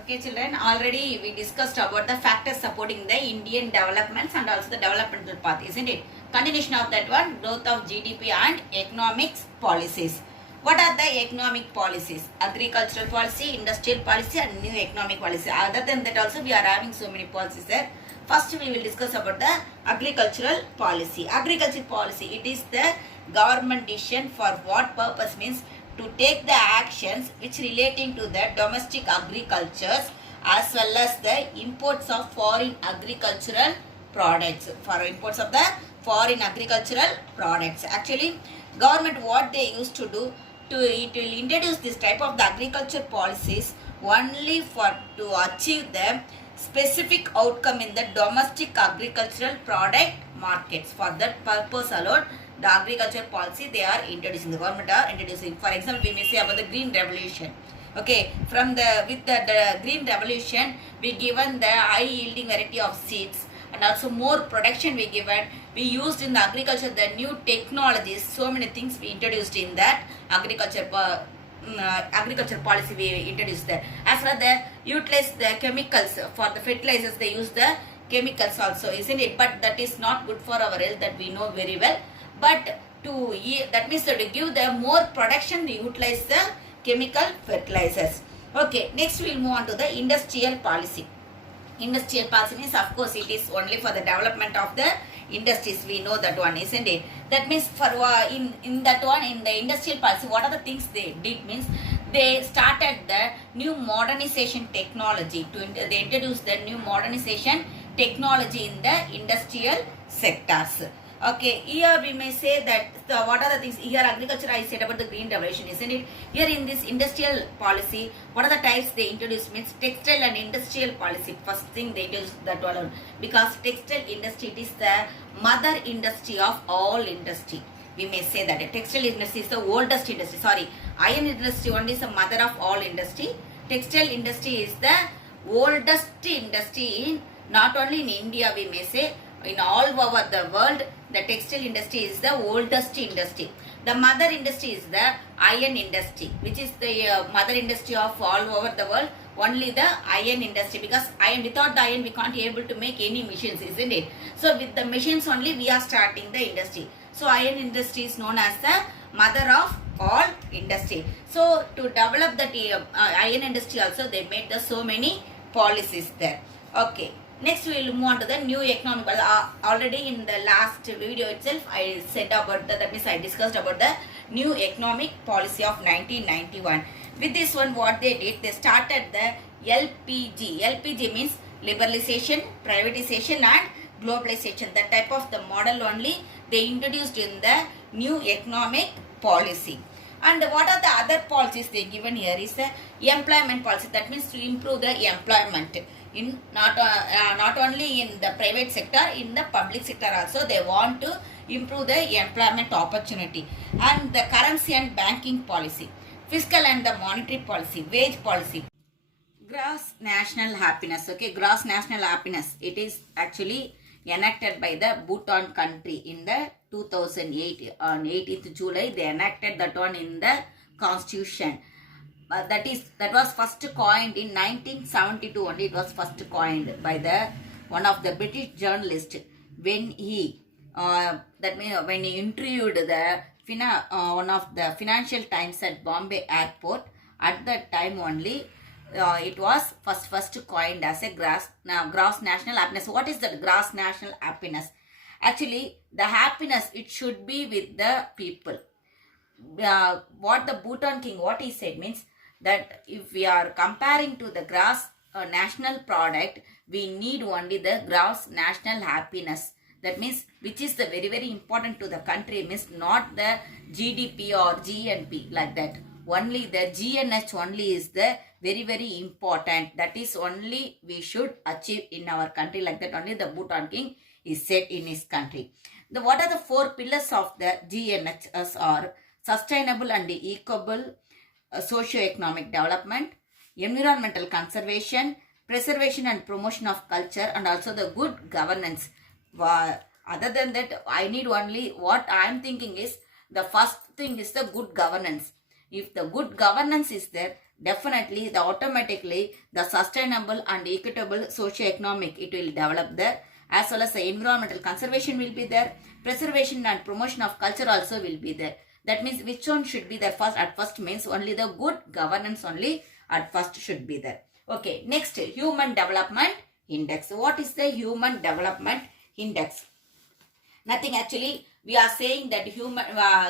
Okay, children, already we discussed about the factors supporting the Indian developments and also the developmental path, isn't it? Continuation of that one, growth of GDP and economics policies. What are the economic policies? Agricultural policy, industrial policy and new economic policy. Other than that also we are having so many policies there. First we will discuss about the agricultural policy. Agricultural policy, it is the government decision for what purpose means to take the actions which relating to the domestic agricultures as well as the imports of foreign agricultural products. For imports of the foreign agricultural products. Actually, government what they used to do, it will introduce this type of the agriculture policies only for to achieve the specific outcome in the domestic agricultural product markets. For that purpose alone, the agriculture policy they are introducing, the government are introducing. For example, we may say about the green revolution. Okay, from the green revolution, we given the high yielding variety of seeds and also more production we used in the agriculture, the new technologies, so many things we introduced in that agriculture policy we introduced there. As for the utilize the chemicals for the fertilizers, they use the chemicals also, isn't it? But that is not good for our health, that we know very well. But that means that to give the more production, we utilize the chemical fertilizers. Okay, next we will move on to the industrial policy. Industrial policy means, of course, it is only for the development of the industries. We know that one, isn't it? That means for in that one, in the industrial policy, what are the things they did means they started the new modernization technology. They introduced the new modernization technology in the industrial sectors. Okay, here we may say that what are the things here agriculture I said about the green revolution, isn't it? Here in this industrial policy, what are the types they introduced means textile and industrial policy. First thing they introduced that one, because textile industry, it is the mother industry of all industry. We may say that textile industry is the oldest industry. Sorry, iron industry only is the mother of all industry. Textile industry is the oldest industry in not only in India, we may say in all over the world. The textile industry is the oldest industry. The mother industry is the iron industry, which is the mother industry of all over the world. Only the iron industry, because iron, without the iron we can't be able to make any machines, isn't it? So with the machines only we are starting the industry. So iron industry is known as the mother of all industry. So to develop the iron industry also, they made the so many policies there. Okay. Next we will move on to the new economic. Already in the last video itself I said about that means I discussed about the new economic policy of 1991. With this one what they did, they started the LPG. LPG means liberalization, privatization and globalization. That type of the model only they introduced in the new economic policy. And what are the other policies they given here is the employment policy. That means to improve the employment in not only in the private sector, in the public sector also they want to improve the employment opportunity. And the currency and banking policy, fiscal and the monetary policy, wage policy, gross national happiness. Okay, gross national happiness, it is actually enacted by the Bhutan country in the 2008 on 18th July. They enacted that one in the constitution. That was first coined in 1972 only. It was first coined by the one of the British journalist when he that means when he interviewed the one of the Financial Times at Bombay airport. At that time only it was first coined as a gross national happiness. What is that gross national happiness? Actually, the happiness, it should be with the people. What the Bhutan king, what he said means that if we are comparing to the gross national product, we need only the gross national happiness. That means which is the very very important to the country, means not the GDP or GNP like that. Only the GNH only is the very very important. That is only we should achieve in our country, like that only the Bhutan king is said in his country. What are the four pillars of the GNHS are sustainable and equable socio-economic development, environmental conservation, preservation and promotion of culture, and also the good governance. Other than that, I need only, what I am thinking is, the first thing is the good governance. If the good governance is there, definitely the automatically the sustainable and equitable socio-economic it will develop there, as well as the environmental conservation will be there, preservation and promotion of culture also will be there. That means which one should be there first? At first means only the good governance only at first should be there. Okay, next, human development index. What is the human development index? Nothing, actually we are saying that human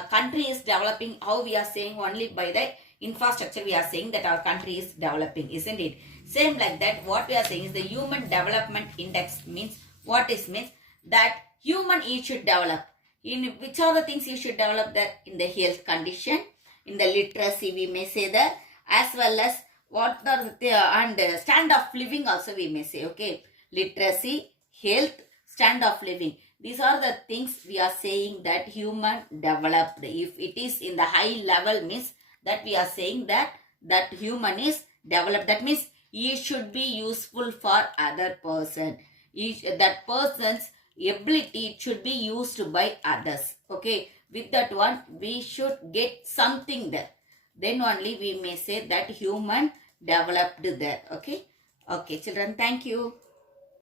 country is developing. How we are saying? Only by the infrastructure we are saying that our country is developing, isn't it? Same like that, what we are saying is the human development index means what is means that human you should develop. In which are the things you should develop that? In the health condition, in the literacy we may say that, as well as what are the and stand of living also we may say. Okay, literacy, health, stand of living, these are the things we are saying that human developed. If it is in the high level means that we are saying that human is developed. That means he should be useful for other person. That person's ability should be used by others. Okay, with that one we should get something there. Then only we may say that human developed there. Okay, okay children, thank you.